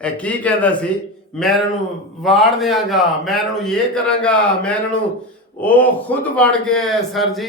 ਇਹ ਕੀ ਕਹਿੰਦਾ ਸੀ, ਮੈਂ ਇਹਨਾਂ ਨੂੰ ਵਾੜ ਦਿਆਂਗਾ, ਮੈਂ ਇਹਨਾਂ ਨੂੰ ਇਹ ਕਰਾਂਗਾ, ਮੈਂ ਇਹਨਾਂ ਨੂੰ। ਉਹ ਖੁਦ ਵੜ ਗਏ ਸਰ ਜੀ,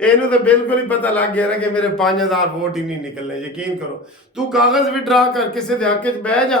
ਇਹਨੂੰ ਤਾਂ ਬਿਲਕੁਲ ਹੀ ਪਤਾ ਲੱਗ ਗਿਆ ਨਾ ਕਿ ਮੇਰੇ 5000 ਵੋਟ ਹੀ ਨਹੀਂ ਨਿਕਲਨੇ। ਯਕੀਨ ਕਰੋ, ਤੂੰ ਕਾਗਜ਼ ਵਿਡਰਾ ਕਰ, ਕਿਸੇ ਦੇ ਹੱਕ 'ਚ ਬਹਿ ਜਾ।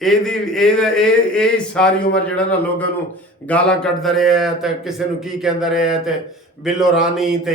ਇਹ ਸਾਰੀ ਉਮਰ ਜਿਹੜਾ ਨਾ ਲੋਕਾਂ ਨੂੰ ਗਾਲਾਂ ਕੱਢਦਾ ਰਿਹਾ ਹੈ ਤੇ ਕਿਸੇ ਨੂੰ ਕੀ ਕਹਿੰਦਾ ਰਿਹਾ ਹੈ ਤੇ ਬਿੱਲੋ ਰਾਨੀ ਤੇ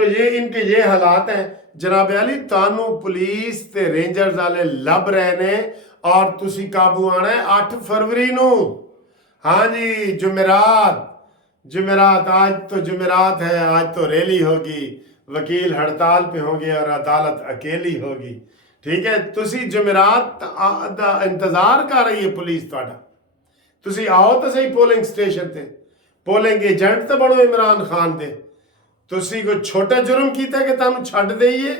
تو یہ ان کے یہ حالات ہیں جناب علی تانوں پولیس تے رینجرز والے لب رہے نے اور تسی قابو آنا ہے 8 فروری نو ہاں جی جمعرات آج تو جمعرات ہے آج تو ریلی ہوگی وکیل ہڑتال پہ ہوں گے اور عدالت اکیلی ہوگی ٹھیک ہے تسی جمعرات دا انتظار کر رہی ہے پولیس تہاڈا تسی آؤ تو صحیح پولنگ سٹیشن تے پولنگ ایجنٹ تو بڑو عمران خان دے تسی کوئی چھوٹا جرم کیتا ہے کہ تم چھڈ دئیے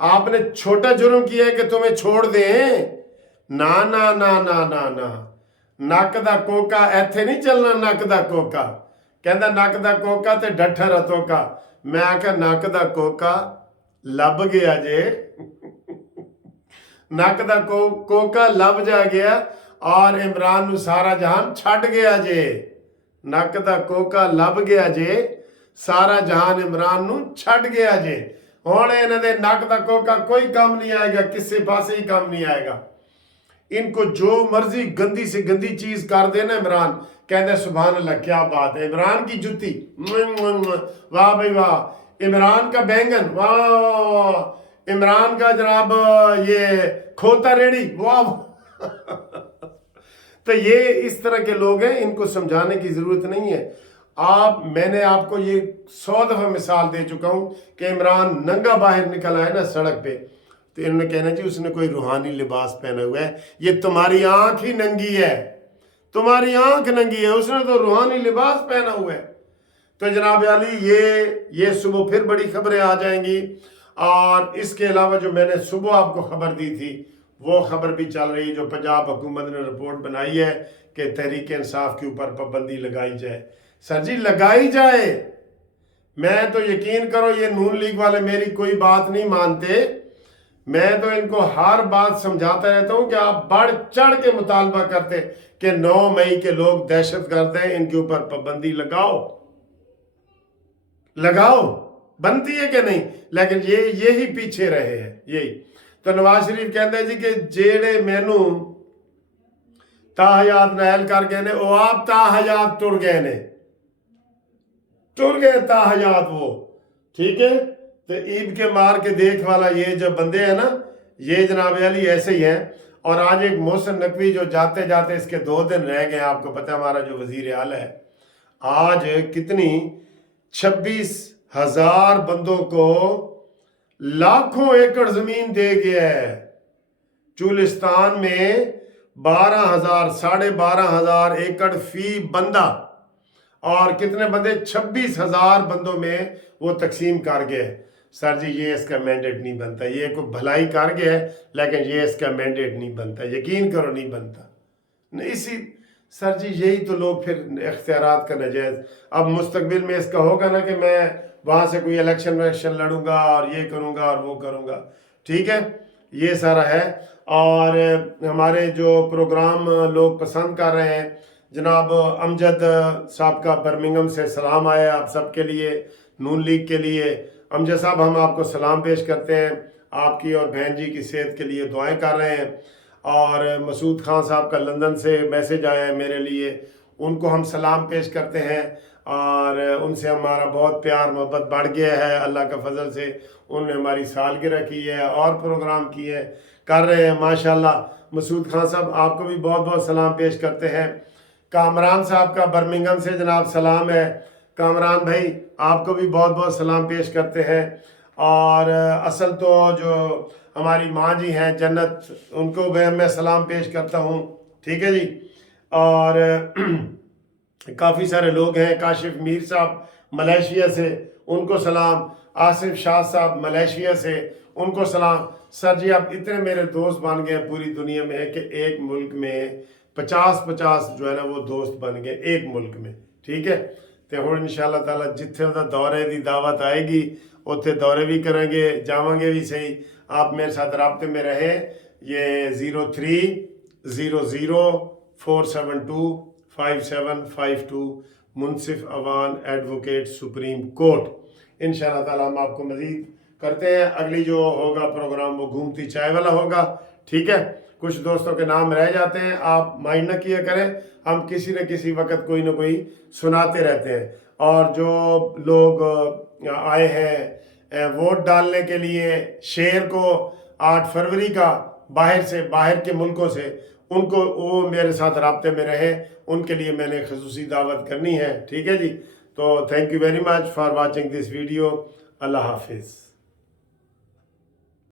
آپ نے چھوٹا جرم کیا ہے کہ تمہیں چھوڑ دیں نا نا نا نا نا نا نک دا کوکا ایتھے نہیں چلنا نک دا کوکا کہندا نک دا کوکا تے ڈٹھر اتوکا میں آکھا نک دا کوکا لب گیا جے نک دا کوکا لب جا گیا اور عمران نو سارا جہان چھڈ گیا جے نک دا کوکا لب گیا جے سارا جہان عمران نو چھڈ گیا جے ہن انہاں دے نک دا کوکا کوئی کام نہیں آئے گا کسے پاسے ہی کام نہیں آئے گا ان کو جو مرضی گندی سے گندی چیز کر دینا عمران کہتے سبحان اللہ کیا بات ہے عمران کی جتی واہ بھائی واہ عمران کا بینگن واہ عمران کا جناب یہ کھوتا ریڑی واہ تو یہ اس طرح کے لوگ ہیں ان کو سمجھانے کی ضرورت نہیں ہے میں نے آپ کو یہ 100 دفعہ مثال دے چکا ہوں کہ عمران ننگا باہر نکل آئے نا سڑک پہ تو انہوں نے کہنا اس نے کوئی روحانی لباس پہنا ہوا ہے یہ تمہاری آنکھ ہی ننگی ہے تمہاری آنکھ ننگی ہے اس نے تو روحانی لباس پہنا ہوا ہے تو جناب علی یہ صبح پھر بڑی خبریں آ جائیں گی اور اس کے علاوہ جو میں نے صبح آپ کو خبر دی تھی وہ خبر بھی چل رہی ہے جو پنجاب حکومت نے رپورٹ بنائی ہے کہ تحریک انصاف کے اوپر پابندی لگائی جائے سر جی لگائی جائے میں تو یقین کرو یہ نون لیگ والے میری کوئی بات نہیں مانتے میں تو ان کو ہر بات سمجھاتا رہتا ہوں کہ آپ بڑھ چڑھ کے مطالبہ کرتے کہ 9 مئی کے لوگ دہشت گرد ہیں ان کے اوپر پابندی لگاؤ بنتی ہے کہ نہیں لیکن یہی پیچھے رہے ہیں یہی تو نواز شریف کہتے ہیں جی کہ جیڑے مینو تاحیات نائل کر گئے نے وہ آپ تاحیات ٹر گئے تاحیات وہ ٹھیک ہے تو عید کے مار کے دیکھ والا یہ جو بندے ہیں نا یہ جناب علی ایسے ہی ہیں اور آج ایک محسن نقوی جو جاتے جاتے اس کے 2 دن رہ گئے آپ کو پتہ ہمارا جو وزیر اعلیٰ ہے آج کتنی 26,000 بندوں کو لاکھوں ایکڑ زمین دے گیا ہے چولستان میں 12,000 12,500 ایکڑ فی بندہ اور کتنے بندے 26,000 بندوں میں وہ تقسیم کر گئے سر جی یہ اس کا مینڈیٹ نہیں بنتا یہ کوئی بھلائی کر گیا ہے لیکن یہ اس کا مینڈیٹ نہیں بنتا یقین کرو نہیں بنتا سر جی یہی تو لوگ پھر اختیارات کا نجائز اب مستقبل میں اس کا ہوگا نا کہ میں وہاں سے کوئی الیکشن لڑوں گا اور یہ کروں گا اور وہ کروں گا ٹھیک ہے یہ سارا ہے اور ہمارے جو پروگرام لوگ پسند کر رہے ہیں جناب امجد صاحب کا برمنگم سے سلام آیا آپ سب کے لیے نون لیگ کے لیے امجد صاحب ہم آپ کو سلام پیش کرتے ہیں آپ کی اور بہن جی کی صحت کے لیے دعائیں کر رہے ہیں اور مسعود خان صاحب کا لندن سے میسج آیا ہے میرے لیے ان کو ہم سلام پیش کرتے ہیں اور ان سے ہمارا بہت پیار محبت بڑھ گیا ہے اللہ کا فضل سے انہوں نے ہماری سالگرہ کی ہے اور پروگرام کیے کر رہے ہیں ماشاءاللہ مسعود خان صاحب آپ کو بھی بہت بہت سلام پیش کرتے ہیں کامران صاحب کا برمنگم سے جناب سلام ہے کامران بھائی آپ کو بھی بہت بہت سلام پیش کرتے ہیں اور اصل تو جو ہماری ماں جی ہیں جنت ان کو بھی میں سلام پیش کرتا ہوں ٹھیک ہے جی اور کافی سارے لوگ ہیں کاشف میر صاحب ملیشیا سے ان کو سلام آصف شاہ صاحب ملیشیا سے ان کو سلام سر جی آپ اتنے میرے دوست بن گئے پوری دنیا میں کہ ایک ملک میں 50 جو ہے نا وہ دوست بن گئے ایک ملک میں ٹھیک ہے تو ہوں انشاءاللہ تعالیٰ جتھے دا دورے دی دعوت آئے گی اتنے دورے بھی کریں گے جاؤں گے بھی صحیح آپ میرے ساتھ رابطے میں رہے یہ 03-00472-5752 منصف اوان ایڈوکیٹ سپریم کورٹ انشاءاللہ تعالیٰ ہم آپ کو مزید کرتے ہیں اگلی جو ہوگا پروگرام وہ گھومتی چائے والا ہوگا ٹھیک ہے کچھ دوستوں کے نام رہ جاتے ہیں آپ مائنڈ نہ کیا کریں ہم کسی نہ کسی وقت کوئی نہ کوئی سناتے رہتے ہیں اور جو لوگ آئے ہیں ووٹ ڈالنے کے لیے شہر کو 8 فروری کا باہر کے ملکوں سے، ان کو وہ میرے ساتھ رابطے میں رہے، ان کے لیے میں نے خصوصی دعوت کرنی ہے. ٹھیک ہے جی. تو thank you very much for watching this video. اللہ حافظ.